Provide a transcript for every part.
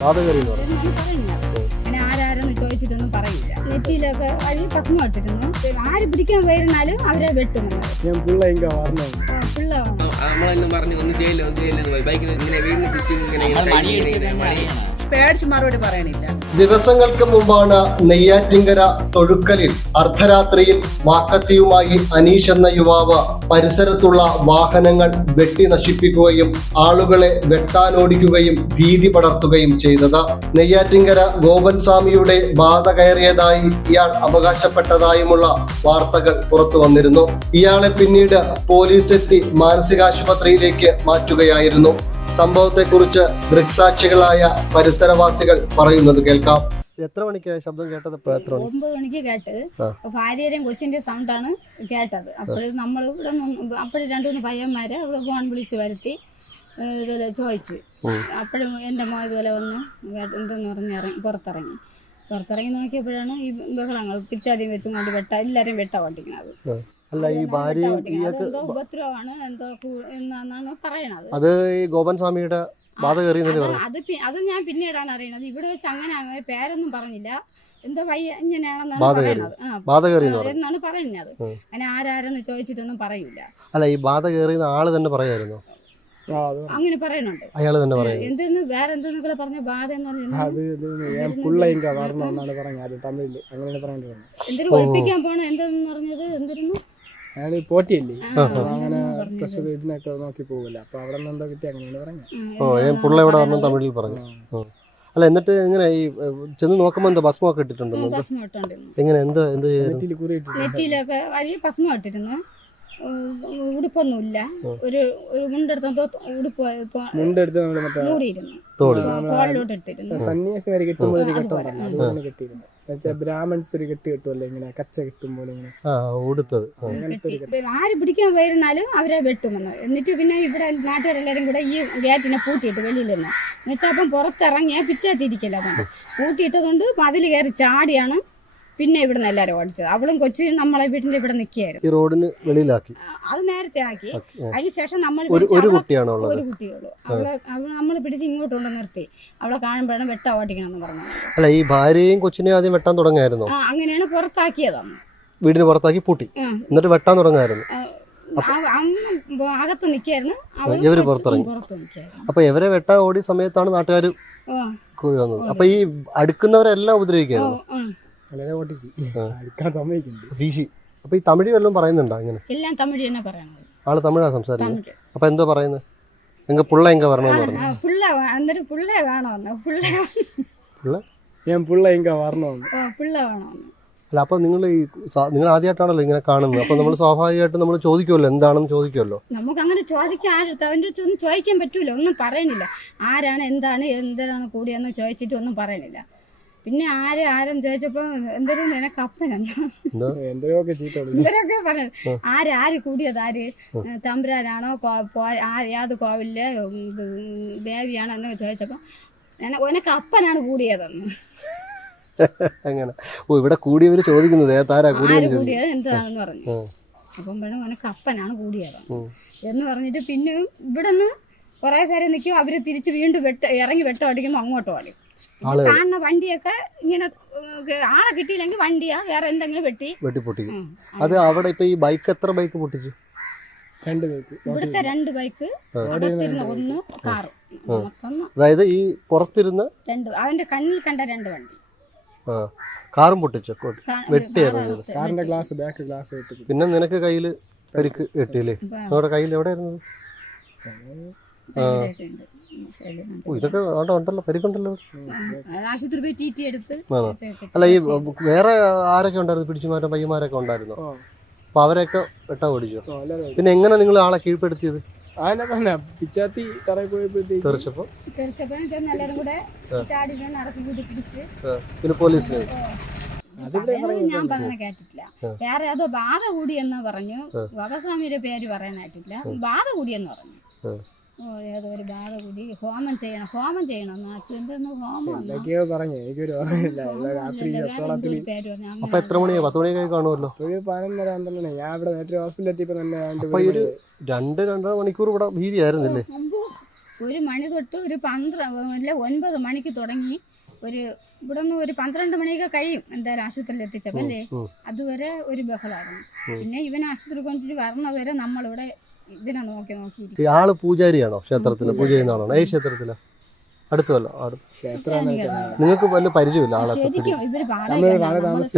വാതകറി എന്ന് പറയും എനിക്ക് പറയില്ല. പിന്നെ ആരാരെന്ന് ചോദിച്ചിട്ടൊന്നും പറയില്ല. നെറ്റിയിലൊക്കെ വഴി ഭസ്മം ഇട്ടിരുന്നു. ആര് പിടിക്കാൻ പോയിരുന്നാലും അവരെ വെട്ടും ഞാൻ പിള്ള എങ്ക വരണം ആ, പിള്ള വേണം. നമ്മളെല്ലാം പറഞ്ഞു ഒന്ന് ചെയ്യില്ല ഒന്ന് ചെയ്യില്ല എന്ന് ബൈക്കിൽ ഇങ്ങനെ വീടിന് ചുറ്റും ഇങ്ങനെ ഇങ്ങനെ കൈ ഇങ്ങനെ ഇങ്ങനെ മണി. പേടിച്ച് മറുപടി പറയണില്ല. ദിവസങ്ങൾക്ക് മുമ്പാണ് നെയ്യാറ്റിങ്കര തൊഴുക്കലിൽ അർദ്ധരാത്രിയിൽ വാക്കത്തിയുമായി അനീഷ് എന്ന യുവാവ് പരിസരത്തുള്ള വാഹനങ്ങൾ വെട്ടി നശിപ്പിക്കുകയും ആളുകളെ വെട്ടാനോടിക്കുകയും ഭീതി പടർത്തുകയും ചെയ്തത്. നെയ്യാറ്റിങ്കര ഗോപൻ സ്വാമിയുടെ ബാധ കയറിയതായി ഇയാൾ അവകാശപ്പെട്ടതായുമുള്ള വാർത്തകൾ പുറത്തു വന്നിരുന്നു. ഇയാളെ പിന്നീട് പോലീസ് എത്തി മാനസികാശുപത്രിയിലേക്ക് മാറ്റുകയായിരുന്നു. സംഭവത്തെക്കുറിച്ച് ദൃക്സാക്ഷികളായ പരിസരവാസികൾ പറയുന്നത് കേൾക്കാം. എത്ര മണിക്ക് ശബ്ദം കേട്ടത് എത്ര മണി? ഒമ്പത് മണിക്ക് കേട്ട്. ഭാര്യയും ഭാര്യയുടെയും കൊച്ചിന്റെ സൗണ്ടാണ് കേട്ടത്. അപ്പോഴും നമ്മൾ ഇവിടെ അപ്പോഴും രണ്ടു മൂന്ന് പയ്യന്മാരെ അവിടെ ഫോൺ വിളിച്ച് വരുത്തി ഇതുപോലെ ചോദിച്ചു. അപ്പോഴും എന്റെ മോ ഇതുപോലെ വന്ന് എന്തെന്ന് പറഞ്ഞ് ഇറങ്ങി പുറത്തിറങ്ങി. പുറത്തിറങ്ങി നോക്കിയപ്പോഴാണ് ഈ ബഹളങ്ങൾ പിച്ചാദ്യം വെച്ചും കൊണ്ട് വെട്ട എല്ലാവരും വെട്ട ഓട്ടിക്കുന്നത് ആ. അല്ല ഈ ഭാര്യയും ഇയാൾക്ക് എന്തോ ഉപദ്രവമാണ് എന്തോ കു- എന്നാണ് പറയണത്. അത് ഈ ഗോപൻ സ്വാമിയുടെ ബാധ കയറിയെന്നല്ലേ അത് പറഞ്ഞു അത് പി- അത് ഞാൻ പിന്നീടാണ് അറിയണത്. ഇവിടെ വെച്ച് അങ്ങനെ അങ്ങനെ പേരൊന്നും പറഞ്ഞില്ല. എന്തോ വയ്യ ഇങ്ങനെയാണെന്നാണ് ബാധ പറയണത്. ആ ബാധ കയറിയെന്ന് ആ, പറഞ്ഞു എന്നാണ് പറയുന്നത്. ഉം. അങ്ങനെ ആരാരെന്ന് ചോദിച്ചിട്ടൊന്നും പറയൂല. അല്ല ഈ ബാധ കയറിയുന്ന ആൾ തന്നെ പറയായിരുന്നു? ആ അത് അങ്ങനെ പറയുന്നുണ്ട്. അയാൾ തന്നെ പറയുന്നു. എന്തെന്ന് വേറെ എന്തെന്നൊക്കെ പറഞ്ഞ ബാധ എന്ന് പറഞ്ഞാൽ അത് ഇത് ഞാൻ പിള്ള എങ്ക വരണം എന്നാണ് പറഞ്ഞത്. അത് തമിഴിൽ. അങ്ങനെയാണ് എന്തൊരു ഒഴിപ്പിക്കാൻ പോണ? എന്തെന്ന് പറഞ്ഞത്? എന്തിരുന്നു? അയാൾ പോറ്റിയല്ലേ? അങ്ങനെ പ്രഷർ. ഇതിനൊക്കെ നോക്കി പോകില്ല അപ്പൊ അവിടെ നിന്ന് എന്തോ കിട്ടി അങ്ങനെയാണ് പറഞ്ഞത്. ഓ ഞാൻ പുള്ള ഇവിടെ പറഞ്ഞു തമിഴിൽ പറഞ്ഞു. അല്ല എന്നിട്ട് എങ്ങനെ ഈ ചെന്ന് നോക്കുമ്പോ എന്താ ഭസ്മൊക്കെ ഇട്ടിട്ടുണ്ടോ എങ്ങനെ എന്താ എന്ത് നെറ്റിയിലൊക്കെ വഴി ഭസ്മം ഇട്ടിരുന്നു. ഉം, ഉടുപ്പൊന്നുമില്ല. ഒരു ഒരു മുണ്ടെടുത്തോ ഉടുപ്പ് മുണ്ടെടുത്ത് മൂടിയിരുന്നു. ഇട്ടിരുന്നു. സന്യാസിമാര് കെട്ടുമ്പോൾ കെട്ടം എന്നുവെച്ചാൽ ബ്രാഹ്മൺസ് ഒരു കെട്ട് കെട്ടുമല്ലോ ഇങ്ങനെ കച്ച കിട്ടുമ്പോൾ ഇങ്ങനെ. ഇപ്പൊ ആര് പിടിക്കാൻ പോയിരുന്നാലും അവരെ വെട്ടുമെന്ന് എന്നിട്ട് പിന്നെ ഇവിടെ നാട്ടുകാരെല്ലാരും കൂടെ ഈ ഗേറ്റിനെ പൂട്ടിയിട്ട് വെളിയിൽ നിന്ന്. എന്നിട്ട് അപ്പം പുറത്തിറങ്ങിയാൽ പിച്ചാത്തിരിക്കില്ല അതുകൊണ്ട് പൂട്ടിയിട്ടതുകൊണ്ട് മതിൽ കയറി ചാടിയാണ് പിന്നെ ഇവിടെ നിന്ന് എല്ലാവരും ഓടിച്ചത്. അവളും കൊച്ചു നമ്മളെ വീട്ടിന്റെ ഇവിടെ നിൽക്കുകയായിരുന്നു. ഈ റോഡിന് വെളിയിലാക്കി. അത് നേരത്തെ ആക്കി. അതിന് ശേഷം അതിനുശേഷം നമ്മൾ ഒരു കുട്ടിയാണുള്ളത് ഒരു അവളെ- കുട്ടിയാണോ ഒരു കുട്ടിയുള്ളൂ അവളെ നമ്മൾ പിടിച്ച് ഇങ്ങോട്ട് കൊണ്ട് നിർത്തി. അവളെ കാണുമ്പോഴാണ് വെട്ട ഓടിക്കണം എന്ന് പറഞ്ഞു അല്ല ഈ ഭാര്യയും കൊച്ചിനെയും ആദ്യം വെട്ടാൻ തുടങ്ങായിരുന്നു? അങ്ങനെയാണ് പുറത്താക്കിയതാണ്. വീടിന് പുറത്താക്കി പൂട്ടി. എന്നിട്ട് വെട്ടാൻ തുടങ്ങായിരുന്നു. അകത്ത് നിൽക്കായിരുന്നു. ഇവർ പുറത്തിറങ്ങി. അപ്പൊ ഇവരെ വെട്ട ഓടിയ സമയത്താണ് നാട്ടുകാർ വന്നത്. അപ്പൊ ഈ അടുക്കുന്നവരെല്ലാം ഉപദ്രവിക്കായിരുന്നു. വളരെ ഓട്ടിച്ച്. അടുക്കാൻ സമ്മതിക്കുന്നുണ്ട്. വീശി അപ്പൊ ഈ തമിഴ് വല്ലതും പറയുന്നുണ്ടോ ഇങ്ങനെ? എല്ലാം തമിഴ് തന്നെ പറയണത് ആൾ തമിഴാ സംസാരിക്കുന്നത്? അപ്പൊ എന്തോ പറയുന്നത്? എങ്ക പുള്ള എങ്ക വരണമെന്ന് പറഞ്ഞു? പുള്ള വേ- പുള്ള വേണമെന്ന് പുള്ള പുള്ള? ഞാൻ പുള്ള എങ്ക വരണമെന്ന് പുള്ള വേണമെന്ന് അല്ല അപ്പൊ നിങ്ങൾ ഈ നിങ്ങൾ ആദ്യമായിട്ടാണല്ലോ ഇങ്ങനെ കാണുന്നത്. അപ്പൊ നമ്മൾ സ്വാഭാവികമായിട്ട് നമ്മൾ ചോദിക്കുമല്ലോ എന്താണെന്ന് ചോദിക്കുമല്ലോ നമുക്ക് അങ്ങനെ ചോദിക്കാൻ അവന്റെ ഒന്നും ചോദിക്കാൻ പറ്റൂല. ഒന്നും പറയണില്ല. ആരാണ് എന്താണ് എന്താണ് കൂടിയെന്ന് ചോദിച്ചിട്ട് ഒന്നും പറയണില്ല. പിന്നെ ആര് ആരും ചോദിച്ചപ്പോ എന്തോ? നിനക്ക് ഇവരൊക്കെ പറഞ്ഞു? ആര് ആര് കൂടിയത്? ആര്? തമ്പുരാനാണോ? യാത് ഇത് ദേവിയാണോ എന്നൊക്കെ ചോദിച്ചപ്പോ ഒനെ ഉനക്ക് അപ്പനാണ് കൂടിയതെന്ന്. അങ്ങനെ. ഓ ഇവിടെ കൂടിയവര് ചോദിക്കുന്നത് ചോദിക്കും കൂടിയത്? എന്താണെന്ന് പറഞ്ഞു. അപ്പം പറഞ്ഞു ഉനക്ക് അപ്പനാണ് കൂടിയത്. എന്ന് പറഞ്ഞിട്ട് പിന്നെ ഇവിടെ നിന്ന് കുറെ പേര് നിൽക്കും. അവർ തിരിച്ച് വീണ്ടും വെട്ട ഇറങ്ങി വെട്ടം അടിക്കുമ്പോൾ അങ്ങോട്ട് ആൾ കാണുന്ന വണ്ടിയൊക്കെ ഇങ്ങനെ ആളെ കിട്ടിയില്ലെങ്കിൽ വണ്ടിയാ വേറെ എന്തെങ്കിലും വെട്ടി. വെട്ടിപ്പൊട്ടിക്കും ഉം. അത് അവിടെ ഇപ്പൊ ഈ ബൈക്ക് എത്ര ബൈക്ക് പൊട്ടിച്ചു? രണ്ട് ബൈക്ക് ഇവിടുത്തെ രണ്ട് ബൈക്ക് ഒന്ന് കാറ്. അതായത് ഈ പുറത്തിരുന്ന് രണ്ട് അവന്റെ കണ്ണിൽ കണ്ട രണ്ട് വണ്ടി. ആ. കാറും പൊട്ടിച്ചു? വെട്ടിയായിരുന്നു കാറിന്റെ ഗ്ലാസ് ബാക്ക് ഗ്ലാസ് പിന്നെ നിനക്ക് കയ്യിൽ പരിക്ക് കിട്ടിയില്ലേ? നമ്മുടെ കയ്യിൽ എവിടെയായിരുന്നു? ഇതൊക്കെ അവിടെ ഉണ്ടല്ലോ പരിക്കുണ്ടല്ലോ. ആശുപത്രി പോയി ടി ടി എടുത്ത് അല്ല ഈ വേറെ ആരൊക്കെ ഉണ്ടായിരുന്നു? പിടിച്ചു മാറ്റം പയ്യന്മാരൊക്കെ ഉണ്ടായിരുന്നു? അപ്പൊ അവരെയൊക്കെ വെട്ടാ ഓടിച്ചോ? പിന്നെ എങ്ങനെ നിങ്ങൾ ആളെ കീഴ്പ്പെടുത്തിയത്? പിച്ചാത്തി തറയിൽ പോയപ്പോഴത്തേക്ക് തെറിച്ചപ്പോ? പിന്നെ പോലീസ് ഞാൻ പറഞ്ഞ കേട്ടിട്ടില്ല. വേറെ അതോ ബാധ കൂടിയെന്ന് പറഞ്ഞു. വകസ്വാമിയുടെ പേര് പറയാനായിട്ടില്ല. ബാധ കൂടിയെന്ന് പറഞ്ഞു. ഏതോ ഒരു ബാധ കൂടി ഹോമം ചെയ്യണം ഹോമം ചെയ്യണം ഹോമം എന്തൊക്കെയോ പറഞ്ഞു. എനിക്കൊരു അപ്പൊ എത്ര മണിയാ പത്ത് മണിയൊക്കെ കാണുമല്ലോ ഒരു പതിനൊന്നര പന്ത്രണ്ട് ഞാൻ ഇവിടെ നേരത്തെ ഹോസ്പിറ്റലിൽ എത്തിയപ്പോ തന്നെ ഒരു രണ്ട് രണ്ടര മണിക്കൂർ ഇവിടെ ഭീതിയായിരുന്നില്ലേ ഒരു മണി തൊട്ട് ഒരു പന്ത്രണ്ട് അല്ല ഒൻപത് മണിക്ക് തുടങ്ങി. ഒരു ഇവിടെ നിന്ന് ഒരു പന്ത്രണ്ട് മണിയൊക്കെ കഴിയും എന്തായാലും ആശുപത്രിയിൽ എത്തിച്ചപ്പോ അല്ലേ? അതുവരെ ഒരു ബഹളമായിരുന്നു പിന്നെ ഇവൻ ആശുപത്രി കൊണ്ടിട്ട് വരണവരെ നമ്മളിവിടെ ഇതിനെ നോക്കി ഈ ആൾ പൂജാരിയാണോ ക്ഷേത്രത്തിൽ? പൂജ ചെയ്യുന്ന ആളാണോ? ഏത് ക്ഷേത്രത്തിലാ? അടുത്ത് വല്ലോ അടുത്ത്. നിങ്ങൾക്ക് വല്ല പരിചയമില്ല ആളെ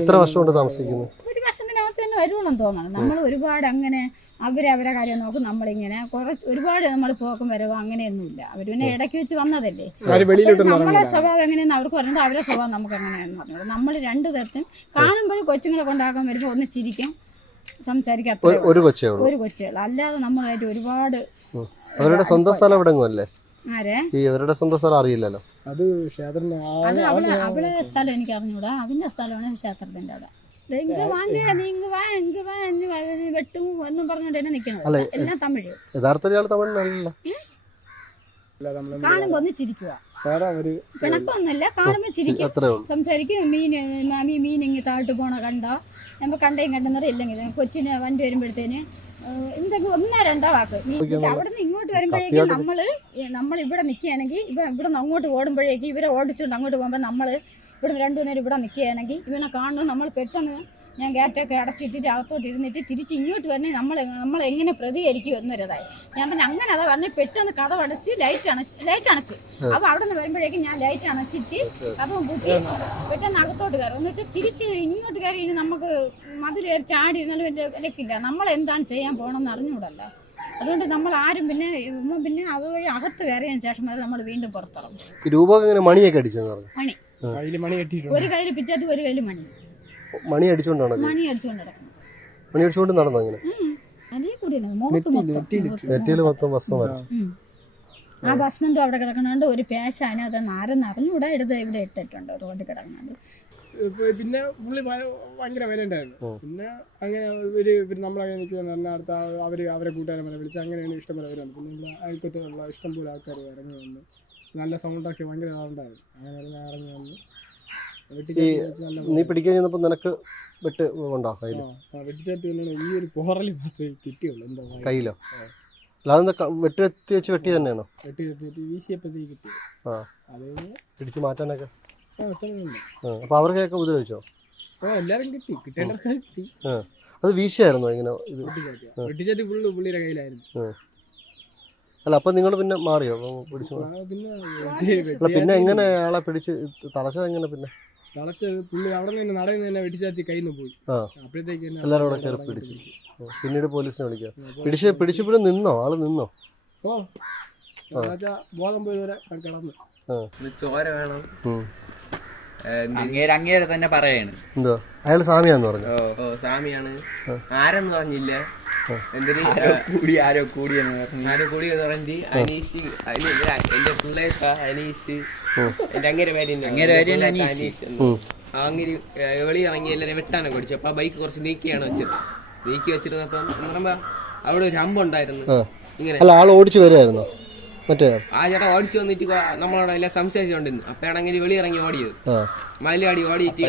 എത്ര വർഷം കൊണ്ട് താമസിക്കുന്നു ഒരു വർഷത്തിനകത്ത് തന്നെ വരുവോളം തോന്നണം. നമ്മൾ ഒരുപാട് അങ്ങനെ അവരവരെ അവരെ കാര്യം നോക്കും നമ്മളിങ്ങനെ കുറച്ച് ഒരുപാട് നമ്മൾ പോക്കും വരവോ അങ്ങനെയൊന്നുമില്ല. അവർ പിന്നെ ഇടയ്ക്ക് വെച്ച് വന്നതല്ലേ? നമ്മളെ സ്വഭാവം എങ്ങനെയാന്ന് അവർക്ക് പറഞ്ഞത് അവരുടെ സ്വഭാവം നമുക്ക് എങ്ങനെയാണെന്ന് പറഞ്ഞത് നമ്മൾ രണ്ടു തരത്തും കാണുമ്പോൾ കൊച്ചുങ്ങളെ കൊണ്ടാക്കാൻ വരുമ്പോൾ ഒന്ന് ചിരിക്കും. സംസാരിക്കും അത്രേ ഒരു- കൊച്ചേ ഉള്ളൂ. ഒരു കൊച്ചുകൾ അല്ലാതെ നമ്മളായിട്ട് ഒരുപാട്. അവരുടെ സ്വന്തം സ്ഥലം എവിടെങ്ങും അല്ലേ? ആരെ? ഈ അവരുടെ സ്വന്തം സ്ഥലം അറിയില്ലല്ലോ. അത് അത് അവളെ അവളെ സ്ഥലം എനിക്ക് അറിഞ്ഞൂടാ. അതിന്റെ സ്ഥലമാണ് ക്ഷേത്രത്തിന്റെ അവിടെ. ദേ ഇങ്ങ് വാങ്ങ നീ ഇങ്ങ് വാ ഇങ്ങ് വാ എന്ന് പറഞ്ഞ് വെട്ടും എന്നും തന്നെ എല്ലാം തമിഴ്. യഥാർത്ഥ തമിഴ് തമിഴിലല്ല കാണുമ്പോ ഒന്ന് ചിരിക്കുക പിണക്കൊന്നുമല്ല കാണുമ്പോ ചിരിക്കും. സംസാരിക്കും മീൻ മാമി മീൻ ഇങ്ങനെ താഴ്ത്തു പോണ കണ്ടോ? നമ്മ കണ്ടേം കണ്ടെന്നറിയ ഇല്ലെങ്കിൽ കൊച്ചിന് വണ്ടി വരുമ്പോഴത്തേന് എന്തെങ്കിലും ഒന്നോ രണ്ടോ വാക്ക്. അവിടെ നിന്ന് ഇങ്ങോട്ട് വരുമ്പോഴേക്കും നമ്മൾ നമ്മൾ ഇവിടെ നിൽക്കുകയാണെങ്കിൽ ഇവ ഇവിടെ നിന്ന് അങ്ങോട്ട് ഓടുമ്പോഴേക്കും ഇവരെ ഓടിച്ചുകൊണ്ട് അങ്ങോട്ട് പോകുമ്പോൾ നമ്മൾ ഇവിടെ രണ്ടുപേരും നേരം ഇവിടെ നിൽക്കുകയാണെങ്കിൽ ഇവനെ കാണുന്നത് നമ്മൾ പെട്ടെന്ന് ഞാൻ ഗേറ്റൊക്കെ അടച്ചിട്ടിട്ട് അകത്തോട്ട് ഇരുന്നിട്ട് തിരിച്ച് ഇങ്ങോട്ട് വരണേ നമ്മൾ നമ്മൾ എങ്ങനെ പ്രതികരിക്കും എന്നൊരിതായി. ഞാൻ പറഞ്ഞു അങ്ങനെ അതാ പറഞ്ഞ് പെട്ടെന്ന് കഥ അടച്ച് ലൈറ്റ് അണച്ച് ലൈറ്റ് അണച്ചു. അപ്പൊ അവിടെ നിന്ന് വരുമ്പോഴേക്കും ഞാൻ ലൈറ്റ് അണച്ചിട്ട് അപ്പം കുട്ടി പെട്ടെന്ന് അകത്തോട്ട് കയറും. എന്ന് വെച്ചാൽ തിരിച്ച് ഇങ്ങോട്ട് കയറി ഇനി നമുക്ക് മതിൽ കയറി ചാടി ഇരുന്നാലും എന്റെ വിലക്കില്ല. നമ്മൾ എന്താണ് ചെയ്യാൻ പോകണമെന്ന് അറിഞ്ഞൂടല്ല അതുകൊണ്ട് നമ്മൾ ആരും പിന്നെ പിന്നെ അതുവഴി അകത്ത് കയറിയതിനു ശേഷം അത് നമ്മൾ വീണ്ടും പുറത്തിറങ്ങും. രൂപ മണിയൊക്കെ അടിച്ചു പറഞ്ഞു. മണി. ഒരു കയ്യിൽ പിച്ചാത്തി ഒരു കയ്യിൽ മണി. മണി അടിച്ചുകൊണ്ടാണോ? മണി അടിച്ചുകൊണ്ട് നടന്നു മണി അടിച്ചുകൊണ്ട് നടന്നു അങ്ങനെ നെറ്റിയിൽ മൊത്തം വസ്ത്രം വരും. ആ ഭക്ഷണം അവിടെ കിടക്കണോണ്ട് ഒരു പേശാന് അത് നാരം നിറഞ്ഞു ഇവിടെ എടുത്ത് ഇവിടെ ഇട്ടിട്ടുണ്ട്. റോഡിൽ കിടക്കണോണ്ട് പിന്നെ പുള്ളി ഭയ- ഭയങ്കര വില ഉണ്ടായിരുന്നു. പിന്നെ അങ്ങനെ ഒരു പിന്നെ നമ്മളങ്ങനെ നിൽക്കുന്ന പറഞ്ഞാൽ അടുത്ത ആ- അവർ അവരെ കൂട്ടുകാരെ വിളിച്ച് അങ്ങനെയാണ് ഇഷ്ടംപോലെ വരുന്നത് പിന്നെ ഇവിടെ അയൽപ്പത്തുള്ള ഇഷ്ടംപോലെ ആൾക്കാർ ഇറങ്ങി വന്നു നല്ല സൗണ്ടൊക്കെ ഭയങ്കര ഉണ്ടായിരുന്നു അങ്ങനെ ഇറങ്ങി വന്നു നീ പിടിക്കാൻ ചെന്നപ്പോ നിനക്ക് വെട്ട് ഉണ്ടോ കയ്യിൽ ആ വെട്ടിച്ചേർത്ത് പിന്നെ ഈ ഒരു പോറൽ മാത്രമേ കിട്ടിയുള്ളൂ. എന്താ കയ്യിലോ? അല്ലാതെ വെട്ടി ക- വെട്ട് എത്തി വെച്ച് വെട്ടി തന്നെയാണോ? പിടിച്ചു ആ മാറ്റാനൊക്കെ അപ്പൊ അവർക്കൊക്കെ ഉപദ്രവിച്ചോ? ആ എല്ലാവരും കിട്ടി. കിട്ടേണ്ടവർക്ക് കിട്ടി. അത് വീശിയായിരുന്നോ ഇങ്ങനെ ഇത്? വെട്ടിച്ചേർത്തി വെട്ടിച്ചേർത്തി ഫുള്ള് പുള്ളിയുടെ കയ്യിലായിരുന്നു. ആ. അല്ല അപ്പൊ നിങ്ങൾ പിന്നെ മാറിയോ? പിടിച്ചു പിന്നെ എങ്ങനെ അയാളെ പിടിച്ച് തളച്ചത് എങ്ങനെ പിന്നെ? തളച്ച് പുള്ളി അവിടെ നിന്ന് നടന്ന് നിന്ന് തന്നെ വെടിച്ചാത്തി കയ്യിൽ നിന്ന് പോയി. ആ. അപ്പോഴത്തേക്ക് തന്നെ എല്ലാവരും കൂടെ കയറി പിടിച്ചു. പിന്നീട് പോലീസിനെ വിളിക്കാം. പിടിച്ച് പിടിച്ചപ്പോഴും നിന്നോ? ആൾ നിന്നോ? ഓ. എന്നുവെച്ചാ ബോധം പോയി വരെ കിടന്നു. ചോര വേണം. അങ്ങേര് അങ്ങേരെ തന്നെ പറയാണ്. എന്തോ അയാൾ സാമിയാന്ന് പറഞ്ഞു. ഓ സ്വാമിയാണ് ആരെന്ന് പറഞ്ഞില്ല? എന്തിന്? കൂടി ആരോ കൂടിയെന്ന് പറഞ്ഞു. ആരെ കൂടി എന്ന് പറഞ്ഞിട്ട് അനീഷ് അനി- എന്റെ പിള്ളേർക്ക അനീഷ്. എന്റെ അങ്ങേരെ പേര് തന്നെ. അങ്ങേരെ പേര് അനീഷ്. എന്ന്. അങ്ങനെ വെളി ഇറങ്ങി എല്ലാവരും വെട്ടാനൊക്കെ പഠിച്ചു അപ്പൊ ബൈക്ക് കുറച്ച് നീക്കിയാണ് വെച്ചത് നീക്കി വെച്ചിരുന്നപ്പം പറയുമ്പോ അവിടെ ഒരു അമ്പുണ്ടായിരുന്നു ഇങ്ങനെ. അല്ല ആൾ ഓടിച്ചു വരുമായിരുന്നു മറ്റേ? ആ ചേട്ടാ ഓടിച്ചു വന്നിട്ട് നമ്മളോട് എല്ലാം സംസാരിച്ചോണ്ടിരുന്നു. അപ്പഴാണെങ്കിൽ വെളി ഇറങ്ങി ഓടിയത്. മലയാടി ഓടിയിട്ട്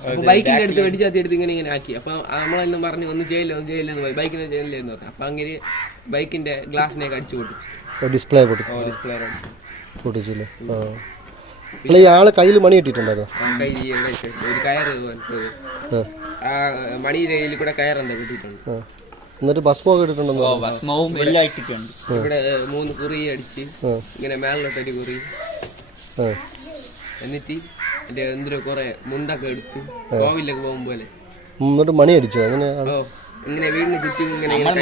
അപ്പൊ ബൈക്കിന്റെ അടുത്ത് വെടിച്ചാത്തി എടുത്ത് ഇങ്ങനെ ഇങ്ങനെ ആക്കി. അപ്പൊ നമ്മളെല്ലാം പറഞ്ഞു ഒന്ന് ജയിലോ ജയിലെന്ന് പോയി ബൈക്കിന്റെ ജയിലെന്ന് ബൈക്കിനെ ചെയ്യില്ല എന്ന് പറഞ്ഞു അപ്പൊ അങ്ങനെ ബൈക്കിന്റെ ഗ്ലാസിനെ അടിച്ചു പൊട്ടിച്ചു. ഡിസ്പ്ലേ പൊട്ടിച്ചു. ഡിസ്പ്ലേ പൊട്ടിച്ചില്ലേ? അല്ല ഈ ആൾ കയ്യിൽ മണി ഇട്ടിട്ടുണ്ടായിരുന്നു ആ കൈ ഇവിടെ ഇട്ട് ഒരു കയറ് ആ. മണിയുടെ കയ്യിൽ കൂടെ കയറെന്താ കിട്ടിയിട്ടുണ്ട്? എന്നിട്ട് ഭസ്മൊക്കെ ഇട്ടിട്ടുണ്ടെന്ന് പറഞ്ഞു. ഭസ്മവും എല്ലാം ഇട്ടിട്ടുണ്ട്. ഇവിടെ മൂന്ന് കുറി അടിച്ച് ഇങ്ങനെ മേളിലോട്ടടി കുറി. എന്നിട്ട് എന്റെ എന്തോ കുറെ മുണ്ടൊക്കെ എടുത്തു. കോവിലൊക്കെ പോകും പോലെ എന്നിട്ട് മണി അടിച്ചു? അങ്ങനെ ഇങ്ങനെ വീടിന് ചുറ്റും ഇങ്ങനെ നമ്മൾ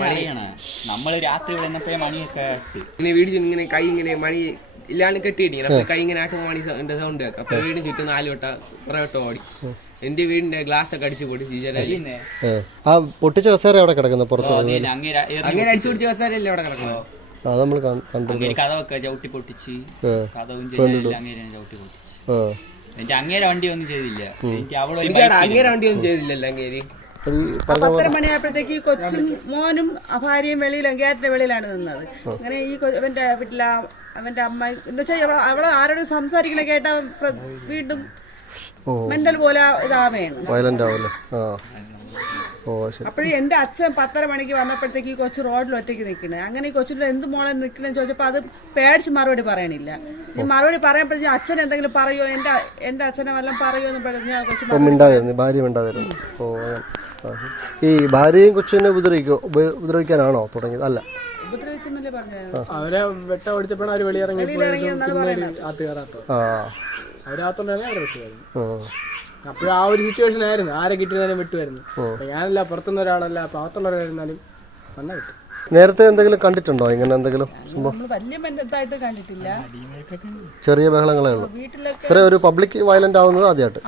മണി നമ്മൾ രാത്രി വിടുന്നപ്പോഴേ മണിയൊക്കെ ഇങ്ങനെ വീടിന് ഇങ്ങനെ കൈ ഇങ്ങനെ മണി ഇല്ലാണ്ട് കെട്ടിയിട്ടിങ്ങനെ അപ്പൊ കൈ ഇങ്ങനെ ആട്ടും മണി എന്റെ സൗണ്ട് കേൾക്കാം. അപ്പൊ വീടിന് ചുറ്റും നാല് വട്ട കുറെ വട്ടം ഓടി. എന്റെ വീടിന്റെ ഗ്ലാസ് ഒക്കെ അടിച്ചു പൊട്ടിച്ചു ജനലിൽ ആ. പൊട്ടിച്ച കസേര അവിടെ കിടക്കുന്നു പുറത്ത്? അങ്ങനെ അടിച്ചു പിടിച്ച കസാരല്ലേ അവിടെ കിടക്കുന്നത്? അത് നമ്മൾ കണ്ടു അങ്ങേര് അങ്ങേരെ അങ്ങേരെ വണ്ടി ഒന്നും ചെയ്തില്ല എനിക്ക് എനിക്ക് വണ്ടി ഒന്നും ചെയ്തില്ലല്ലോ അങ്ങേര്. പത്തര മണിയായപ്പോഴത്തേക്ക് കൊച്ചും മോനും ഭാര്യയും വെളിയിലും ഗേറ്റിന്റെ വെളിയിലാണ് നിന്നത്. അങ്ങനെ ഈ അവന്റെ വീട്ടിലെ അവന്റെ അമ്മ എന്ന് വെച്ചാൽ അവളെ ആരോടും സംസാരിക്കണ കേട്ടാ വീണ്ടും ഓ. മെന്റൽ പോലെ ഇതാവേണ്. വയലന്റ് ആവല്ലേ ആ. ഓ ശരി. അപ്പോഴും എന്റെ അച്ഛൻ പത്തര മണിക്ക് വന്നപ്പോഴത്തേക്ക് ഈ കൊച്ചു റോഡിൽ ഒറ്റയ്ക്ക് നിൽക്കണേ അങ്ങനെ ഈ കൊച്ചിന്റെ എന്ത് മോളെ നിൽക്കണെന്ന് ചോദിച്ചപ്പോൾ അത് പേടിച്ച് മറുപടി പറയണില്ല. ഈ മറുപടി പറയുമ്പോഴത്തേക്കും അച്ഛൻ എന്തെങ്കിലും പറയോ? എന്റെ എന്റെ അച്ഛനെ വല്ലതും പറയോ എന്ന് പറഞ്ഞു ഞാൻ കൊച്ചു ഭാര്യ ഓ. ഈ ഭാര്യയും കൊച്ചിനെ ഉപദ്രവിക്കോ? ഉപ- ഉപദ്രവിക്കാനാണോ തുടങ്ങിയത്? അല്ല. ഉപദ്രവിച്ചെന്നല്ലേ പറഞ്ഞത്? അവരെ വെട്ട ഓടിച്ചപ്പോഴാണ് അവർ വെളിയിറങ്ങി ആത്ത് കയറാത്ത ആ. അവരാത്തോണ്ടാണ്. അപ്പോഴും ആ ഒരു സിറ്റുവേഷൻ ആയിരുന്നു. ആരെ കിട്ടിയാലും വിട്ടുമായിരുന്നു. ഞാനല്ല പുറത്തുനിന്ന് ഒരാളല്ല പാവത്തുള്ളവരായിരുന്നാലും വന്ന കിട്ടും. നേരത്തെ എന്തെങ്കിലും കണ്ടിട്ടുണ്ടോ? ഇങ്ങനെ എന്തെങ്കിലും സംഭവം? വലിയ ബന്ധത്തായിട്ട് കണ്ടിട്ടില്ല. ചെറിയ ബഹളങ്ങളേ ഉള്ളൂ. ഇത്ര ഒരു പബ്ലിക് വയലന്റ് ആവുന്നത് ആദ്യമായിട്ട്.